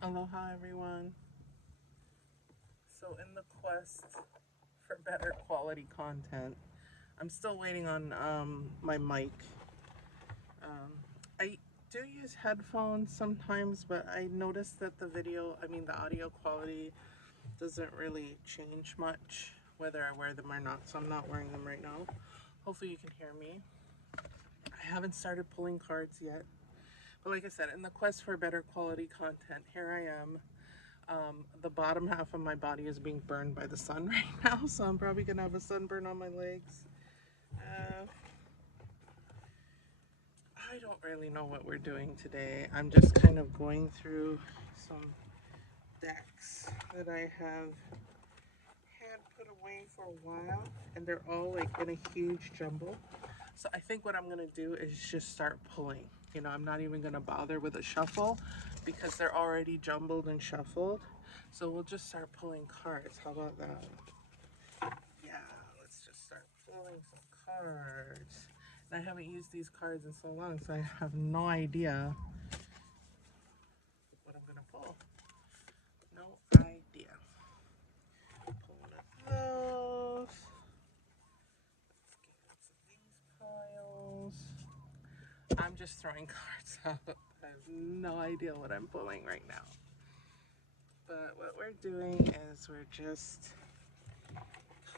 Aloha everyone. So in the quest for better quality content, I'm still waiting on my mic. I do use headphones sometimes, but I noticed that the audio quality doesn't really change much whether I wear them or not, so I'm not wearing them right now. Hopefully you can hear me. I haven't started pulling cards yet, but like I said, in the quest for better quality content, here I am. The bottom half of my body is being burned by the sun right now, so I'm probably gonna have a sunburn on my legs. Uh, I don't really know what we're doing today. I'm just kind of going through some decks that I have had put away for a while, and they're all like in a huge jumble. So I think what I'm gonna do is just start pulling. I'm not even gonna bother with a shuffle because they're already jumbled and shuffled. So we'll just start pulling cards. How about that? Yeah, let's just start pulling some cards. And I haven't used these cards in so long, so I have no idea what I'm gonna pull. No idea. Pull one of those. Let's get into these piles. I'm just throwing cards out. I have no idea what I'm pulling right now. But what we're doing is we're just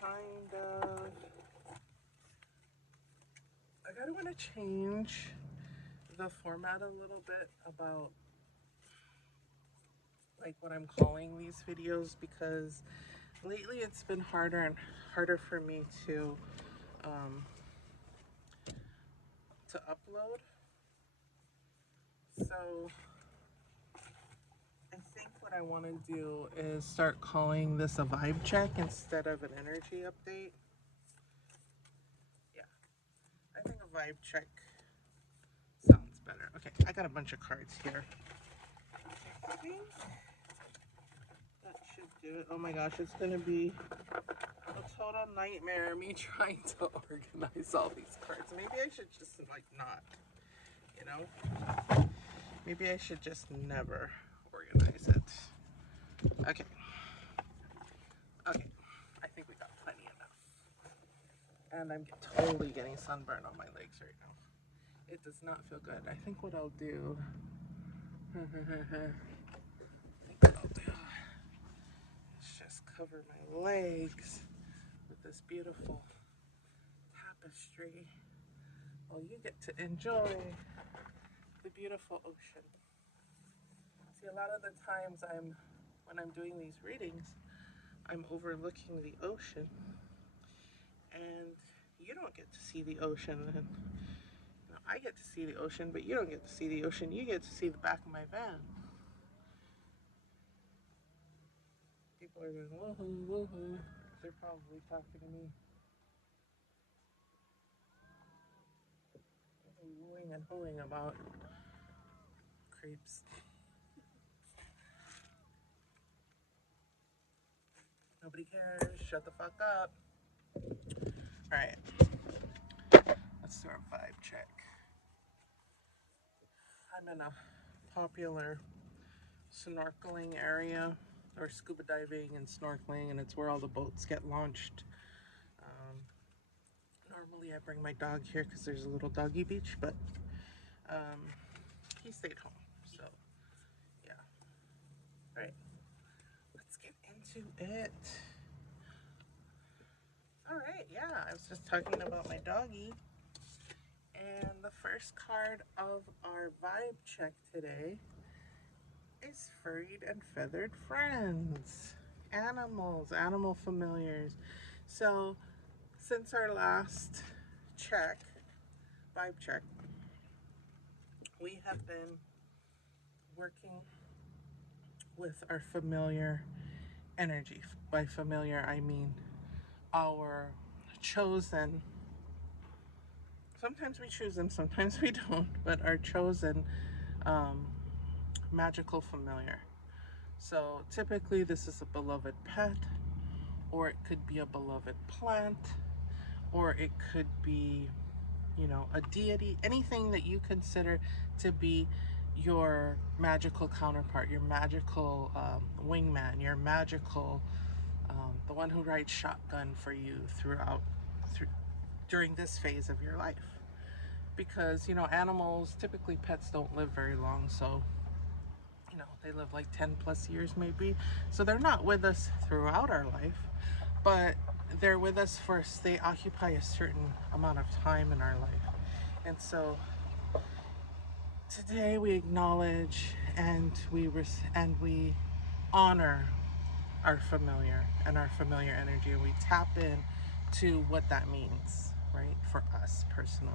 kind of... I kind of want to change the format a little bit about like what I'm calling these videos, because lately it's been harder and harder for me um, to upload. So I think what I want to do is start calling this a vibe check instead of an energy update. Yeah, I think a vibe check sounds better. Okay, I got a bunch of cards here. I think that should do it. Oh my gosh, it's gonna be a total nightmare me trying to organize all these cards. Maybe I should just like not, you know? Maybe I should just never organize it. Okay. Okay. I think we got plenty enough. And I'm totally getting sunburn on my legs right now. It does not feel good. I think what I'll do is just cover my legs with this beautiful tapestry while you get to enjoy the beautiful ocean. See, a lot of the times when I'm doing these readings, I'm overlooking the ocean, and you don't get to see the ocean. And I get to see the ocean, but you don't get to see the ocean. You get to see the back of my van. People are going, woohoo, woohoo. They're probably talking to me. Wooing and hooing about creeps. Nobody cares. Shut the fuck up. Alright. Let's do our vibe check. I'm in a popular snorkeling area, or scuba diving and snorkeling, and it's where all the boats get launched. Normally I bring my dog here because there's a little doggy beach, but he stayed home, so yeah. All right, let's get into it. All right, yeah, I was just talking about my doggy, and the first card of our vibe check today is furried and feathered friends. Animals, animal familiars. So since our last check, vibe check, we have been working with our familiar energy. By familiar, I mean our chosen, sometimes we choose them, sometimes we don't, but our chosen um, magical familiar. So typically this is a beloved pet, or it could be a beloved plant, or it could be, a deity, anything that you consider to be your magical counterpart, your magical wingman, your magical, the one who rides shotgun for you during this phase of your life. Because, you know, animals, typically pets don't live very long, so, you know, they live like 10 plus years maybe. So they're not with us throughout our life, but they're with us first. They occupy a certain amount of time in our life. And so today we acknowledge and we honor our familiar and our familiar energy, and we tap in to what that means, right, for us personally,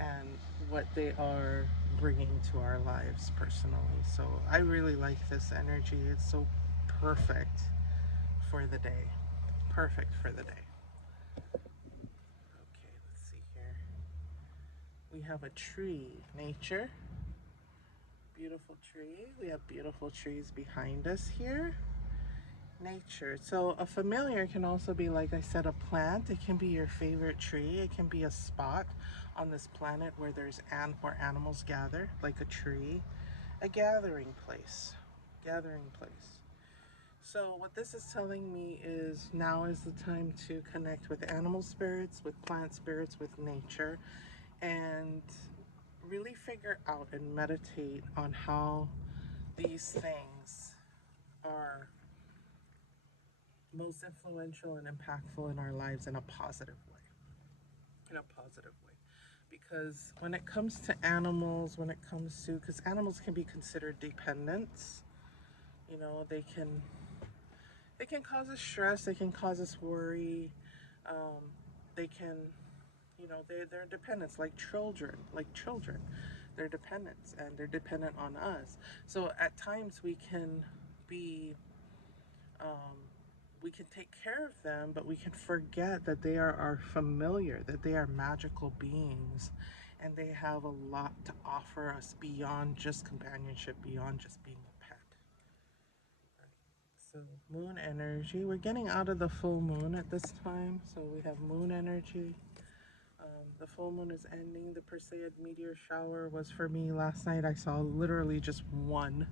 and what they are bringing to our lives personally. So I really like this energy. It's so perfect for the day. Perfect for the day. Okay, let's see here. We have a tree, nature. Beautiful tree. We have beautiful trees behind us here. Nature. So a familiar can also be, like I said, a plant. It can be your favorite tree. It can be a spot on this planet where where animals gather, like a tree, a gathering place. Gathering place. So what this is telling me is now is the time to connect with animal spirits, with plant spirits, with nature, and really figure out and meditate on how these things are most influential and impactful in our lives in a positive way. In a positive way. Because when it comes to animals, because animals can be considered dependents, you know, they can cause us stress, they can cause us worry, they can, you know, they're dependents like children. They're dependents and they're dependent on us. So at times be um, we can take care of them, but we can forget that they are our familiar, that they are magical beings, and they have a lot to offer us beyond just companionship, beyond just being a pet. So moon energy, we're getting out of the full moon at this time, so we have moon energy. The full moon is ending. The Perseid meteor shower was for me last night. I saw literally just one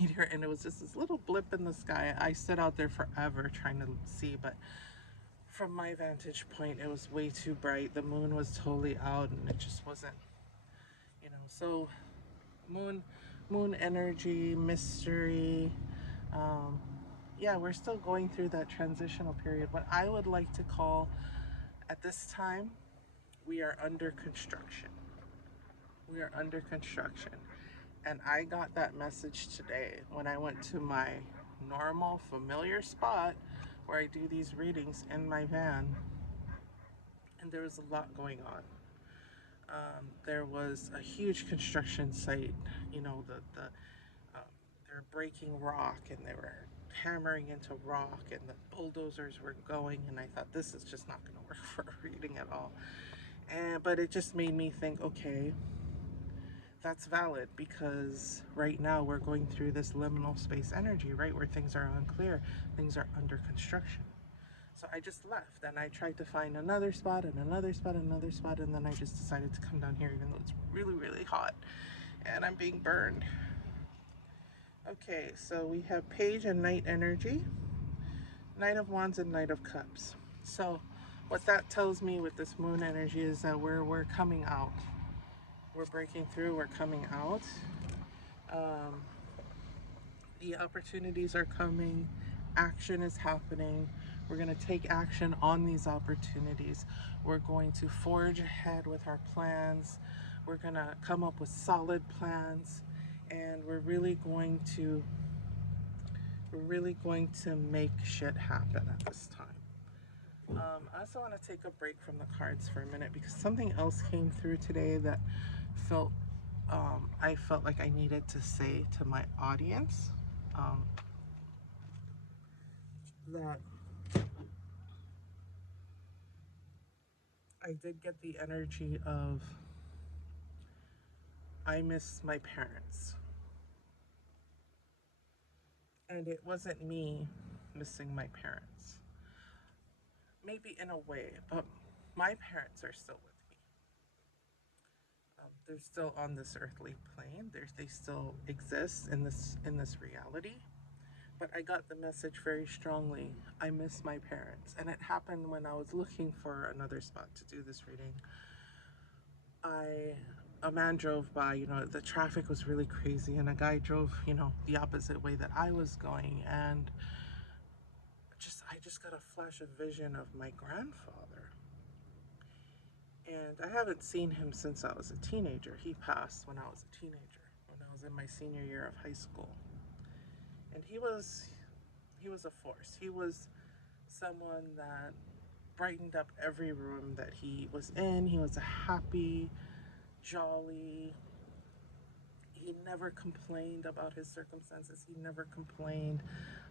meteor, and it was just this little blip in the sky. I stood out there forever trying to see, but from my vantage point, it was way too bright. The moon was totally out, and it just wasn't, you know. So moon moon energy, mystery. um, yeah, we're still going through that transitional period. What I would like to call at this time, we are under construction. We are under construction. And I got that message today when I went to my normal familiar spot where I do these readings in my van. And there was a lot going on. There was a huge construction site. You know, um, they're breaking rock and they were hammering into rock, and the bulldozers were going. And I thought, this is just not going to work for a reading at all. But it just made me think, okay, that's valid, because right now we're going through this liminal space energy, right, where things are unclear, things are under construction. So I just left and I tried to find another spot and another spot and another spot, and then I just decided to come down here even though it's really, really hot and I'm being burned. Okay, so we have Page and Knight energy, Knight of Wands and Knight of Cups. So what that tells me with this moon energy is that we're coming out. We're breaking through, we're coming out. Um, the opportunities are coming, action is happening. We're going to take action on these opportunities. We're going to forge ahead with our plans. We're going to come up with solid plans, and we're really going to make shit happen at this time. I also want to take a break from the cards for a minute because something else came through today that felt I felt like I needed to say to my audience. That I did get the energy of, I miss my parents. And it wasn't me missing my parents. Maybe in a way, but my parents are still with me. they're still on this earthly plane. They still exist in this reality. But I got the message very strongly. I miss my parents. And it happened when I was looking for another spot to do this reading. A man drove by, the traffic was really crazy, and a guy drove, the opposite way that I was going, and I just got a flash of vision of my grandfather. And I haven't seen him since I was a teenager. He passed when I was a teenager, when I was in my senior year of high school. And he was a force. He was someone that brightened up every room that he was in. He was a happy, jolly. He never complained about his circumstances. He never complained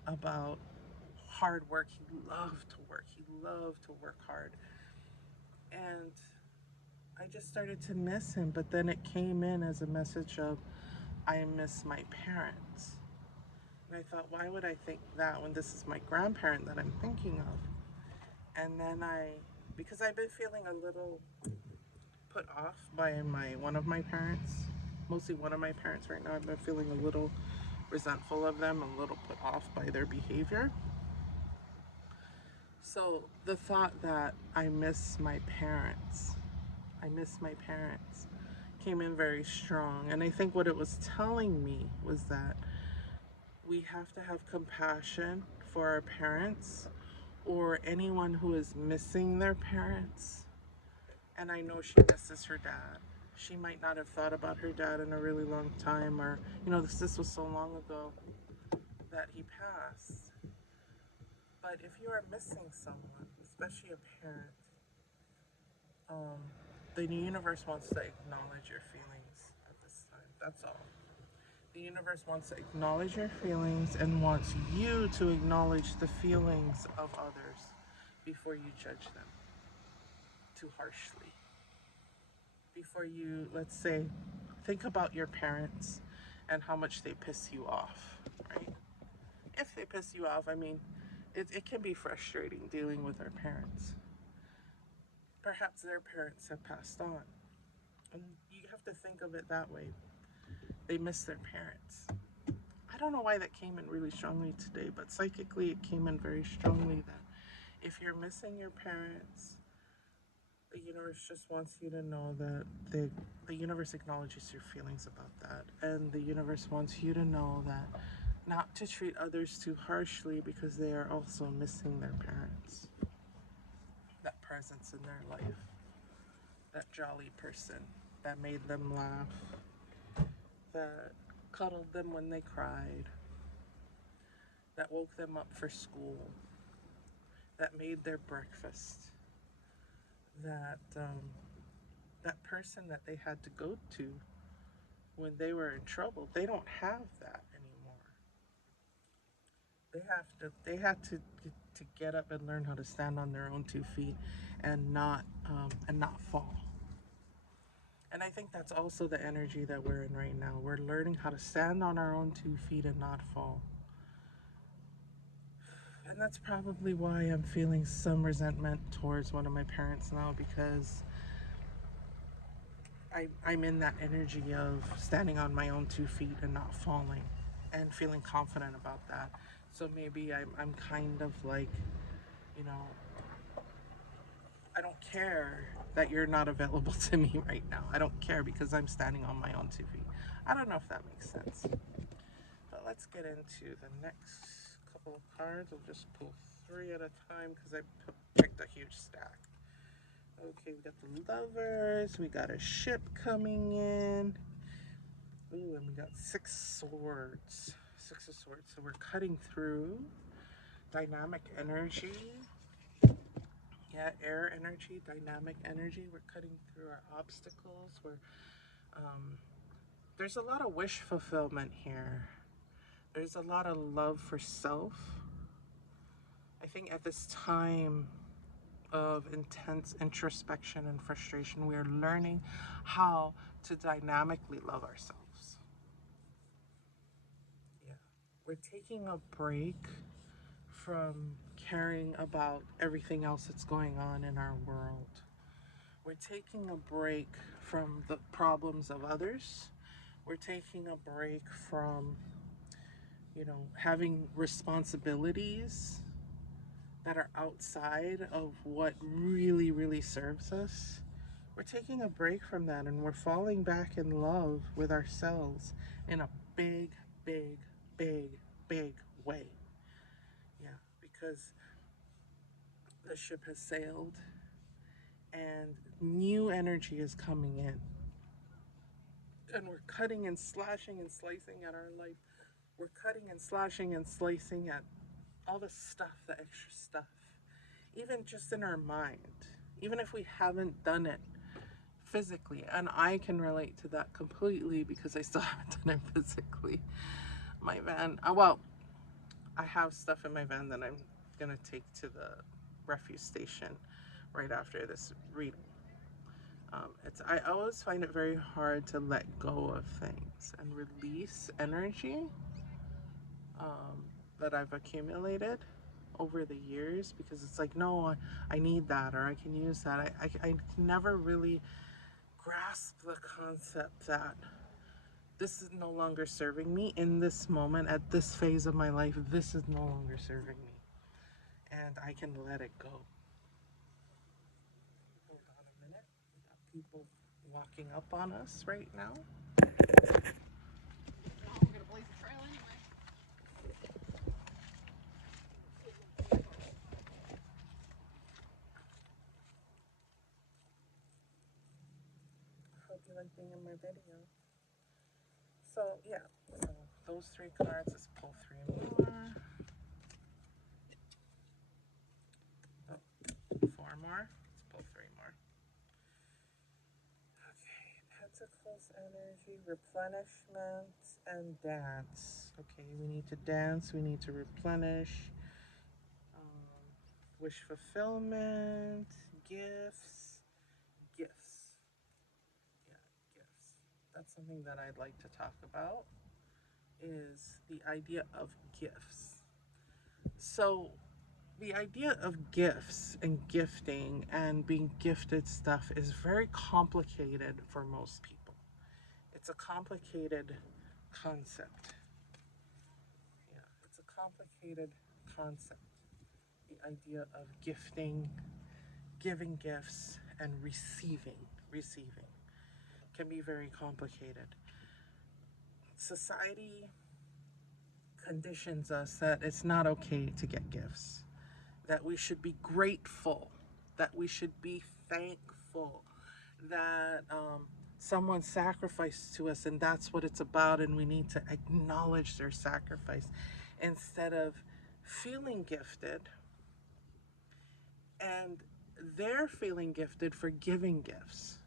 about hard work. He loved to work. He loved to work hard. And I just started to miss him, but then it came in as a message of, I miss my parents. And I thought, why would I think that when this is my grandparent that I'm thinking of? And then because I've been feeling a little put off by one of my parents, mostly one of my parents right now. I've been feeling a little resentful of them, a little put off by their behavior. So the thought that I miss my parents, came in very strong. And I think what it was telling me was that we have to have compassion for our parents or anyone who is missing their parents. And I know she misses her dad. She might not have thought about her dad in a really long time, or, this was so long ago that he passed. But if you are missing someone, especially a parent, the universe wants to acknowledge your feelings at this time. That's all. The universe wants to acknowledge your feelings and wants you to acknowledge the feelings of others before you judge them too harshly. Before you, let's say, think about your parents and how much they piss you off, right? If they piss you off, I mean, it can be frustrating dealing with our parents. Perhaps their parents have passed on. And you have to think of it that way. They miss their parents. I don't know why that came in really strongly today, but psychically it came in very strongly that if you're missing your parents, the universe just wants you to know that the universe acknowledges your feelings about that. And the universe wants you to know that not to treat others too harshly because they are also missing their parents. That presence in their life. That jolly person that made them laugh. That cuddled them when they cried. That woke them up for school. That made their breakfast. That person that they had to go to when they were in trouble, they don't have that anymore. They had to get up and learn how to stand on their own 2 feet and not fall. And I think that's also the energy that we're in right now. We're learning how to stand on our own 2 feet and not fall. And that's probably why I'm feeling some resentment towards one of my parents now, because I'm in that energy of standing on my own 2 feet and not falling and feeling confident about that. So maybe I'm kind of like, you know, I don't care that you're not available to me right now. I don't care because I'm standing on my own 2 feet. I don't know if that makes sense. But let's get into the next couple of cards. I'll just pull 3 at a time because I picked a huge stack. Okay, we got the Lovers. We got a ship coming in. Ooh, and we got 6 swords. 6 of swords. So we're cutting through dynamic energy. Yeah, air energy, dynamic energy. We're cutting through our obstacles. There's a lot of wish fulfillment here. There's a lot of love for self. I think at this time of intense introspection and frustration, we are learning how to dynamically love ourselves. Yeah. We're taking a break from caring about everything else that's going on in our world. We're taking a break from the problems of others. We're taking a break from, having responsibilities that are outside of what really, really serves us. We're taking a break from that and we're falling back in love with ourselves in a big, big, big, big way. Yeah, because the ship has sailed and new energy is coming in. And we're cutting and slashing and slicing at our life. We're cutting and slashing and slicing at all the stuff, the extra stuff, even just in our mind, even if we haven't done it physically. And I can relate to that completely because I still haven't done it physically. My van, well, I have stuff in my van that I'm gonna take to the refuse station right after this reading. I always find it very hard to let go of things and release energy that I've accumulated over the years, because it's like, no, I need that, or I can use that. I can never really grasp the concept that this is no longer serving me in this moment, at this phase of my life. This is no longer serving me, and I can let it go. Hold on a minute. We got people walking up on us right now. I'm gonna blaze a trail anyway. Hope you like being in my video. So yeah, so those three cards, let's pull three more. Oh, four more. Let's pull three more. Okay, Pentacles energy, replenishment, and dance. Okay, we need to dance, we need to replenish. Wish fulfillment, gifts, gifts. Yeah, gifts. That's something that I'd like to talk about, is the idea of gifts. So the idea of gifts and gifting and being gifted stuff is very complicated for most people. It's a complicated concept. Yeah, it's a complicated concept. The idea of gifting, giving gifts, and receiving can be very complicated. Society conditions us that it's not okay to get gifts, that we should be grateful, that we should be thankful, that someone sacrificed to us and that's what it's about, and we need to acknowledge their sacrifice instead of feeling gifted, and they're feeling gifted for giving gifts.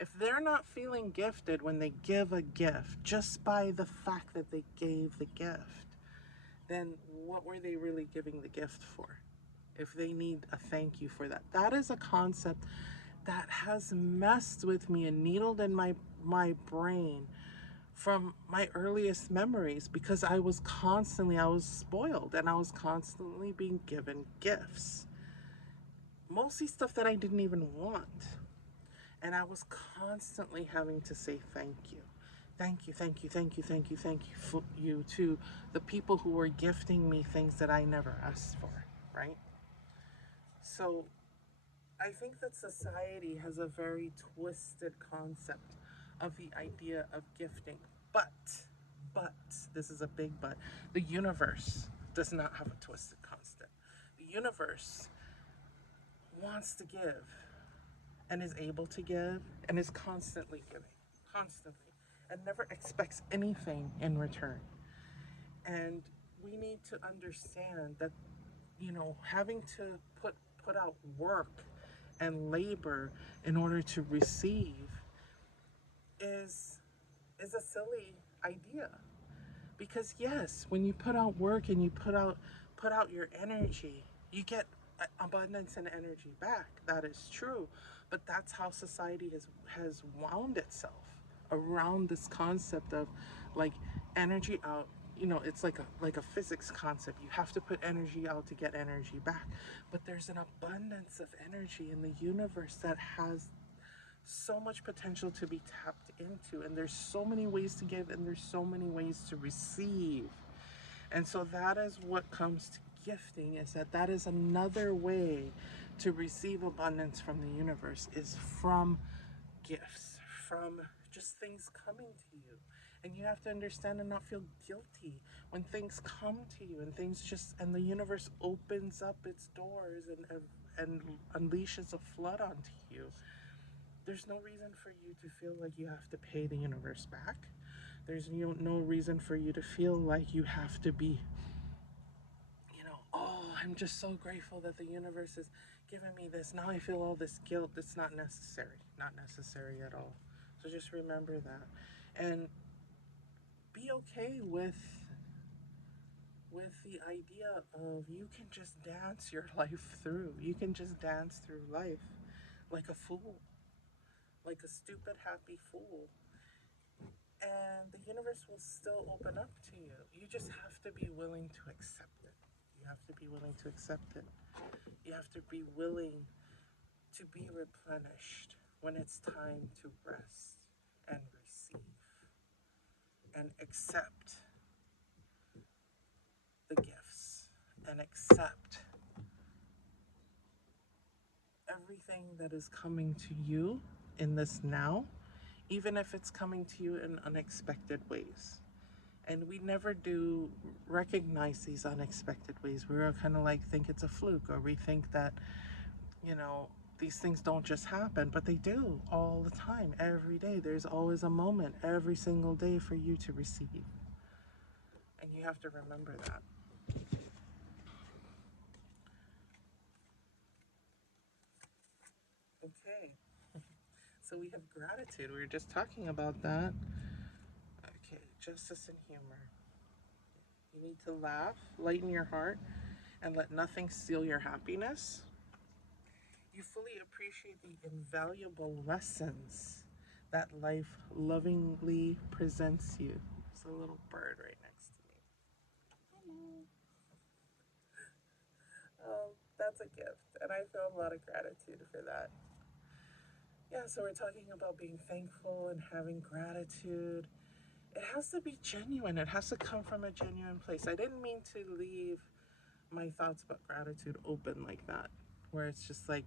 If they're not feeling gifted when they give a gift, just by the fact that they gave the gift, then what were they really giving the gift for? If they need a thank you for that. That is a concept that has messed with me and needled in my brain from my earliest memories, because I was spoiled and I was constantly being given gifts. Mostly stuff that I didn't even want. And I was constantly having to say thank you. Thank you, thank you, thank you, thank you, thank you for you to the people who were gifting me things that I never asked for, right? So I think that society has a very twisted concept of the idea of gifting. But, this is a big but, the universe does not have a twisted concept. The universe wants to give and is able to give and is constantly giving, constantly, and never expects anything in return. And we need to understand that, having to put out work and labor in order to receive is a silly idea. Because yes, when you put out work and you put out your energy, you get abundance and energy back. That is true. But that's how society has wound itself around this concept of like energy out. It's like a physics concept. You have to put energy out to get energy back. But there's an abundance of energy in the universe that has so much potential to be tapped into, and there's so many ways to give, and there's so many ways to receive. And so that is what comes to gifting, is that is another way to receive abundance from the universe, is from gifts, from just things coming to you. And you have to understand and not feel guilty when things come to you, and things just, and the universe opens up its doors and unleashes a flood onto you. There's no reason for you to feel like you have to pay the universe back. There's no reason for you to feel like you have to be, oh, I'm just so grateful that the universe is giving me this. Now I feel all this guilt. It's not necessary. Not necessary at all. So just remember that. And be okay with the idea of you can just dance your life through. You can just dance through life like a fool, like a stupid, happy fool. And the universe will still open up to you. You just have to be willing to accept it. You have to be willing to accept it. You have to be willing to be replenished when it's time to rest and receive and accept the gifts and accept everything that is coming to you in this now, even if it's coming to you in unexpected ways. And we never do recognize these unexpected ways. We're kind of like think it's a fluke, or we think that, you know, these things don't just happen, but they do all the time, every day. There's always a moment every single day for you to receive. And you have to remember that. Okay, so we have gratitude. We were just talking about that. Okay, justice and humor. You need to laugh, lighten your heart, and let nothing steal your happiness. You fully appreciate the invaluable lessons that life lovingly presents you. There's a little bird right next to me. Hello. That's a gift, and I feel a lot of gratitude for that. Yeah, so we're talking about being thankful and having gratitude. It has to be genuine. It has to come from a genuine place. I didn't mean to leave my thoughts about gratitude open like that, where it's just like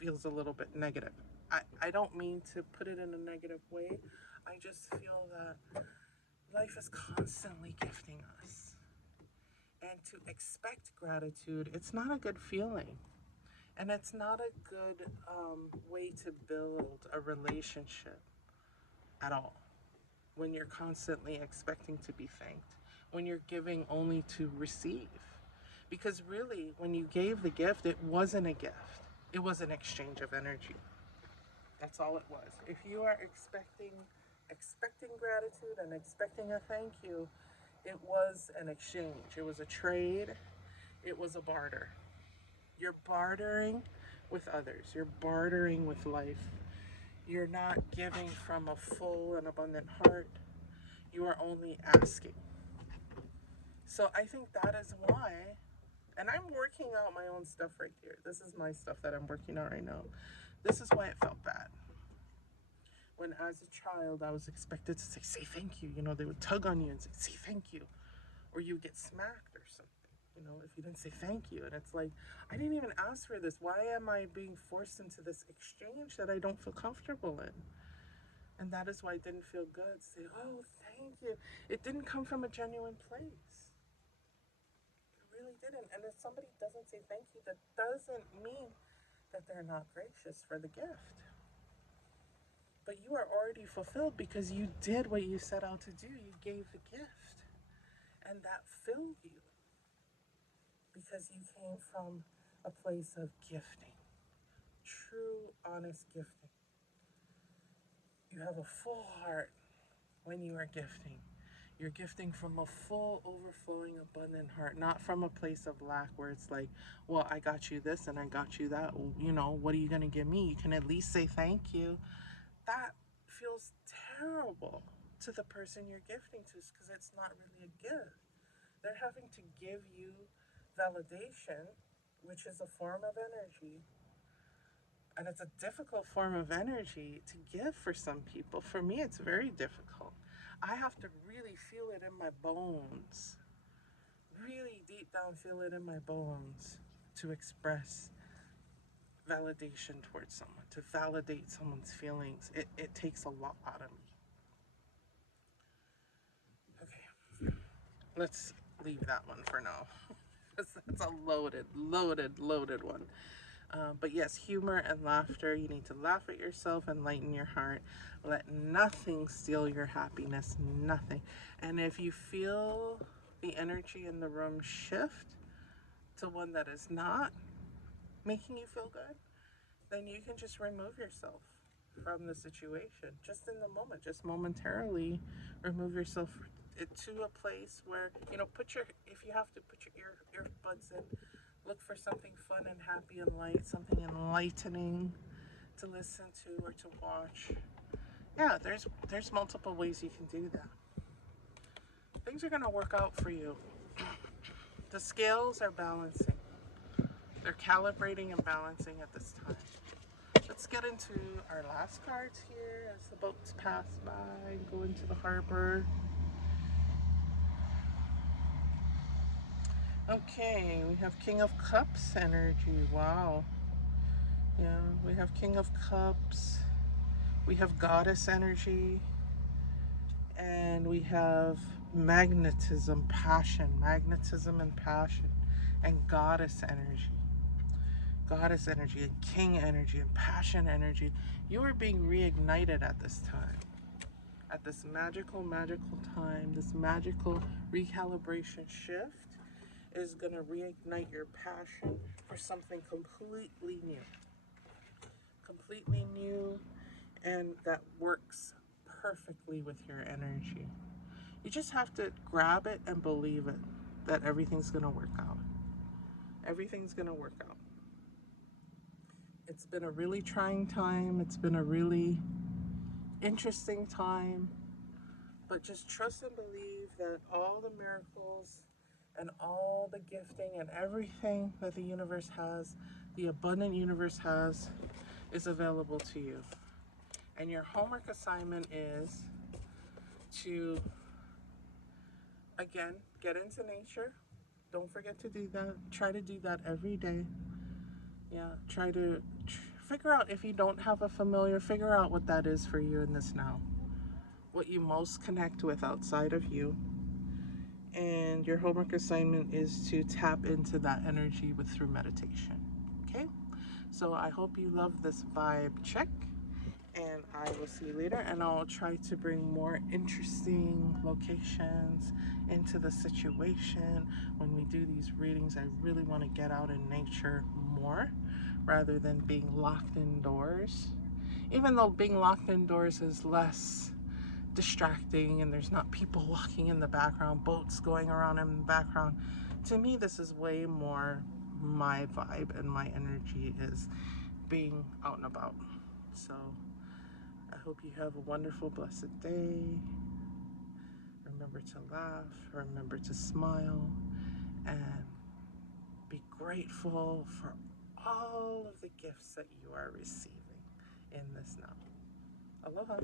feels a little bit negative. I don't mean to put it in a negative way. I just feel that life is constantly gifting us. And to expect gratitude, it's not a good feeling. And it's not a good way to build a relationship at all, when you're constantly expecting to be thanked, when you're giving only to receive. Because really, when you gave the gift, it wasn't a gift, it was an exchange of energy. That's all it was. If you are expecting gratitude and expecting a thank you, it was an exchange, it was a trade, it was a barter. You're bartering with others, you're bartering with life. You're not giving from a full and abundant heart. You are only asking. So I think that is why, and I'm working out my own stuff right here. This is my stuff that I'm working out right now. This is why it felt bad. When as a child, I was expected to say thank you. You know, they would tug on you and say thank you. Or you would get smacked or something, you know, if you didn't say thank you. And it's like, I didn't even ask for this. Why am I being forced into this exchange that I don't feel comfortable in? And that is why it didn't feel good. Say, oh, thank you. It didn't come from a genuine place. It really didn't. And if somebody doesn't say thank you, that doesn't mean that they're not gracious for the gift. But you are already fulfilled because you did what you set out to do. You gave the gift. And that filled you because you came from a place of gifting. True, honest gifting. You have a full heart when you are gifting. You're gifting from a full, overflowing, abundant heart, not from a place of lack where it's like, well, I got you this and I got you that. You know, what are you going to give me? You can at least say thank you. That feels terrible to the person you're gifting to because it's not really a gift. They're having to give you validation, which is a form of energy, And it's a difficult form of energy to give for some people. For me, it's very difficult. I have to really feel it in my bones, really deep down, feel it in my bones to express validation towards someone, to validate someone's feelings. It takes a lot out of me. Okay, let's leave that one for now. That's a loaded one. But yes, humor and laughter. You need to laugh at yourself and lighten your heart. Let nothing steal your happiness, nothing. And if you feel the energy in the room shift to one that is not making you feel good, then you can just remove yourself from the situation. Just in the moment, just momentarily remove yourself to a place where, if you have to, put your earbuds in. Look for something fun and happy and light, something enlightening to listen to or to watch. Yeah, there's multiple ways you can do that. Things are gonna work out for you. The scales are balancing. They're calibrating and balancing at this time. Let's get into our last cards here as the boats pass by and go into the harbor. Okay, we have King of Cups energy. Wow. Yeah, we have King of Cups. We have Goddess energy. And we have magnetism and passion, and goddess energy and king energy and passion energy. You are being reignited at this time, at this magical time. This magical recalibration shift is going to reignite your passion for something completely new, and that works perfectly with your energy. You just have to grab it and believe it, that everything's going to work out. Everything's going to work out. It's been a really trying time. It's been a really interesting time. But just trust and believe that all the miracles and all the gifting and everything that the universe has, the abundant universe has, is available to you. And your homework assignment is to, again, get into nature. Don't forget to do that. Try to do that every day. Yeah, try to figure out, if you don't have a familiar, figure out what that is for you in this now. What you most connect with outside of you. And your homework assignment is to tap into that energy through meditation. Okay? So I hope you love this vibe check. And I will see you later, and I'll try to bring more interesting locations into the situation when we do these readings. I really want to get out in nature more rather than being locked indoors. Even though being locked indoors is less distracting and there's not people walking in the background, boats going around in the background, to me this is way more my vibe, and my energy is being out and about. So I hope you have a wonderful, blessed day. Remember to laugh, remember to smile, and be grateful for all of the gifts that you are receiving in this now. Aloha.